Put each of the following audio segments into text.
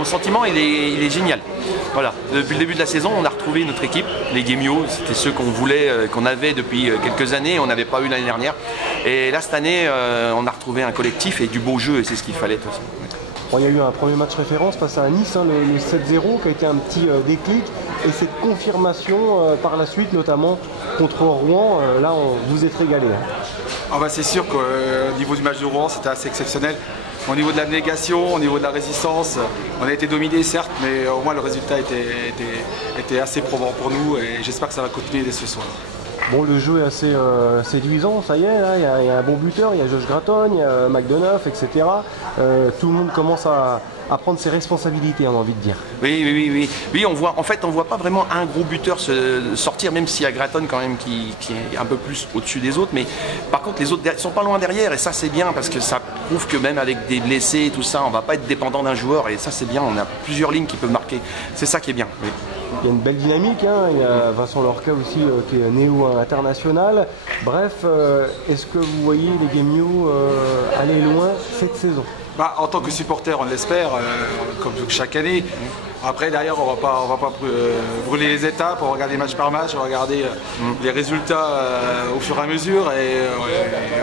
mon sentiment il est génial. Voilà, depuis le début de la saison, on a retrouvé notre équipe, les Guémiots, c'était ceux qu'on voulait, qu'on avait depuis quelques années, on n'avait pas eu l'année dernière. Et là, cette année, on a retrouvé un collectif et du beau jeu, et c'est ce qu'il fallait de toute façon. Bon, il y a eu un premier match référence face à Nice, hein, le 7-0, qui a été un petit déclic, et cette confirmation par la suite, notamment contre Rouen, là, vous êtes régalé. Hein. Ah bah c'est sûr qu'au niveau du match de Rouen, c'était assez exceptionnel. Au niveau de l'abnégation, au niveau de la résistance, on a été dominé certes, mais au moins le résultat était assez probant pour nous et j'espère que ça va continuer dès ce soir. Bon, le jeu est assez séduisant, ça y est, là, il y a un bon buteur, il y a Josh Gratton, il y a McDonough, etc. Tout le monde commence à prendre ses responsabilités, on a envie de dire. Oui, on voit pas vraiment un gros buteur se sortir, même s'il y a Gratton quand même qui est un peu plus au-dessus des autres, mais par contre les autres sont pas loin derrière et ça c'est bien parce que ça prouve que même avec des blessés et tout ça, on va pas être dépendant d'un joueur et ça c'est bien, on a plusieurs lignes qui peuvent marquer, c'est ça qui est bien. Oui. Il y a une belle dynamique, hein. Il y a Vincent Lorca aussi qui est néo-international. Bref, est-ce que vous voyez les Guémiots aller loin cette saison? Bah, en tant que supporter, on l'espère, comme chaque année. Après, derrière, on va pas brûler les étapes, on va regarder match par match, on va regarder les résultats au fur et à mesure et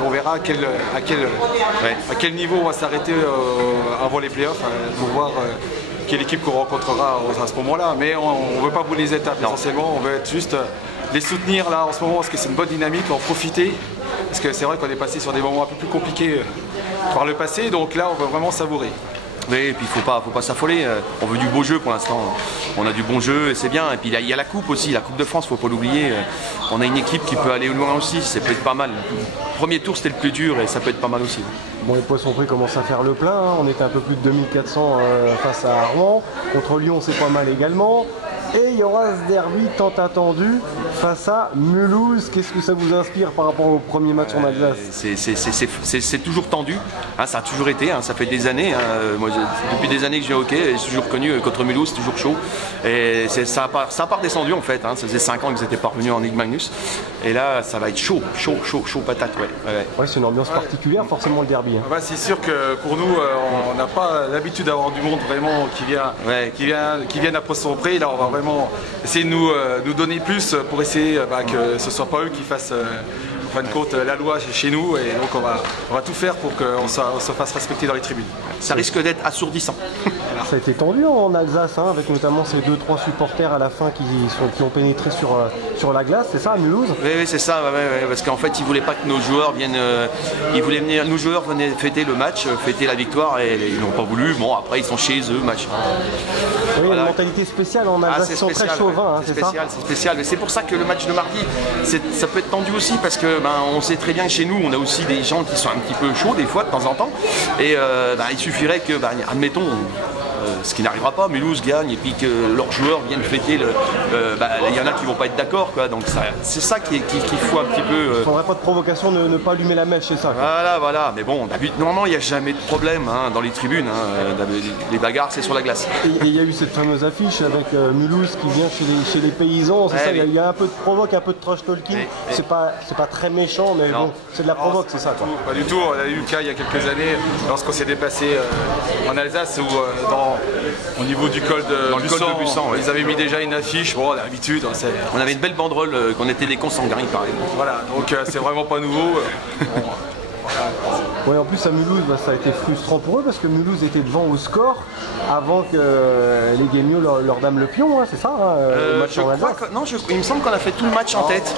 on verra à quel niveau on va s'arrêter avant les playoffs pour voir quelle équipe qu'on rencontrera à ce moment-là. Mais on ne veut pas brûler les étapes, essentiellement, on veut être juste les soutenir là en ce moment parce que c'est une bonne dynamique, en profiter. Parce que c'est vrai qu'on est passé sur des moments un peu plus compliqués par le passé, donc là on va vraiment savourer. Oui, et puis il faut pas s'affoler, on veut du beau jeu pour l'instant, on a du bon jeu et c'est bien, et puis il y a la coupe aussi, la coupe de France, faut pas l'oublier, on a une équipe qui peut aller loin aussi, ça peut être pas mal. Le premier tour c'était le plus dur et ça peut être pas mal aussi. Bon, les Poissons Pris commencent à faire le plein, hein. On était un peu plus de 2400 face à Rouen, contre Lyon c'est pas mal également. Et il y aura ce derby tant attendu face à Mulhouse. Qu'est-ce que ça vous inspire par rapport au premier match en Alsace? C'est toujours tendu, hein, ça a toujours été, hein, ça fait des années. Hein, moi, depuis des années que je viens au hockey, j'ai toujours connu contre Mulhouse, c'est toujours chaud. Et ça a pas redescendu en fait, hein, ça faisait 5 ans qu'ils n'étaient pas revenus en Ligue Magnus. Et là, ça va être chaud patate. Ouais, c'est une ambiance particulière, forcément le derby. Hein. Bah, c'est sûr que pour nous, on n'a pas l'habitude d'avoir du monde vraiment qui viennent à Poissons-Pré. Là, on va vraiment essayer de nous donner plus pour essayer que ce ne soit pas eux qui fassent en fin de compte la loi chez nous et donc on va tout faire pour qu'on se fasse respecter dans les tribunes. Ça risque d'être assourdissant. Ça a été tendu en Alsace, hein, avec notamment ces 2-3 supporters à la fin qui ont pénétré sur la glace, c'est ça à Mulhouse? Oui, c'est ça, parce qu'en fait ils voulaient pas que nos joueurs viennent, nos joueurs venaient fêter le match, fêter la victoire et ils n'ont pas voulu. Bon après ils sont chez eux, match. Oui, voilà. Une mentalité spéciale en Alsace, ils sont très chauvins, hein, c'est ça? C'est spécial, mais c'est pour ça que le match de mardi, ça peut être tendu aussi parce que on sait très bien que chez nous on a aussi des gens qui sont un petit peu chauds des fois de temps en temps et il suffirait que, admettons, ce qui n'arrivera pas, Mulhouse gagne et puis que leurs joueurs viennent fêter, il y en a qui vont pas être d'accord, quoi. Donc c'est ça qu'il faut un petit peu. Il ne faudrait pas de provocation, ne pas allumer la mèche, c'est ça. Voilà, mais bon, normalement il n'y a jamais de problème hein, dans les tribunes, hein. Les bagarres c'est sur la glace. Et il y a eu cette fameuse affiche avec Mulhouse qui vient chez les paysans, c'est ça, il y a un peu de provoque, un peu de trash talking, c'est pas très méchant, mais bon, c'est de la provoque, c'est ça. Pas du tout, on a eu le cas il y a quelques années, lorsqu'on s'est déplacé en Alsace où au niveau du col de Bussan, ils avaient mis déjà une affiche, bon, d'habitude. On avait une belle banderole qu'on était des consanguins, par exemple. Voilà, donc c'est vraiment pas nouveau. Oui, en plus à Mulhouse, ça a été frustrant pour eux parce que Mulhouse était devant au score avant que les Guémiots leur dament le pion, hein, c'est ça le match en Alsace. Il me semble qu'on a fait tout le match en tête,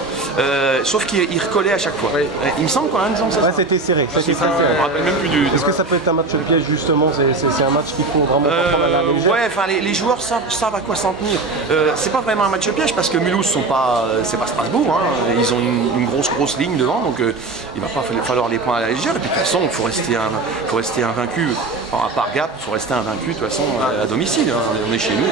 sauf qu'il recollait à chaque fois. Oui. Il me semble qu'on a ça. Ouais, c'était serré. Je me rappelle même plus du. Est-ce que ça peut être un match piège justement? C'est un match qu'il faut vraiment pas prendre à la légère. Ouais, enfin les joueurs savent à quoi s'en tenir. C'est pas vraiment un match piège parce que Mulhouse c'est pas Strasbourg, hein. Ils ont une grosse ligne devant, donc il va pas falloir les points à la légère. Et puis de toute façon, il faut rester invaincu. À part Gap, il faut rester invaincu de toute façon à domicile. Hein. On est chez nous.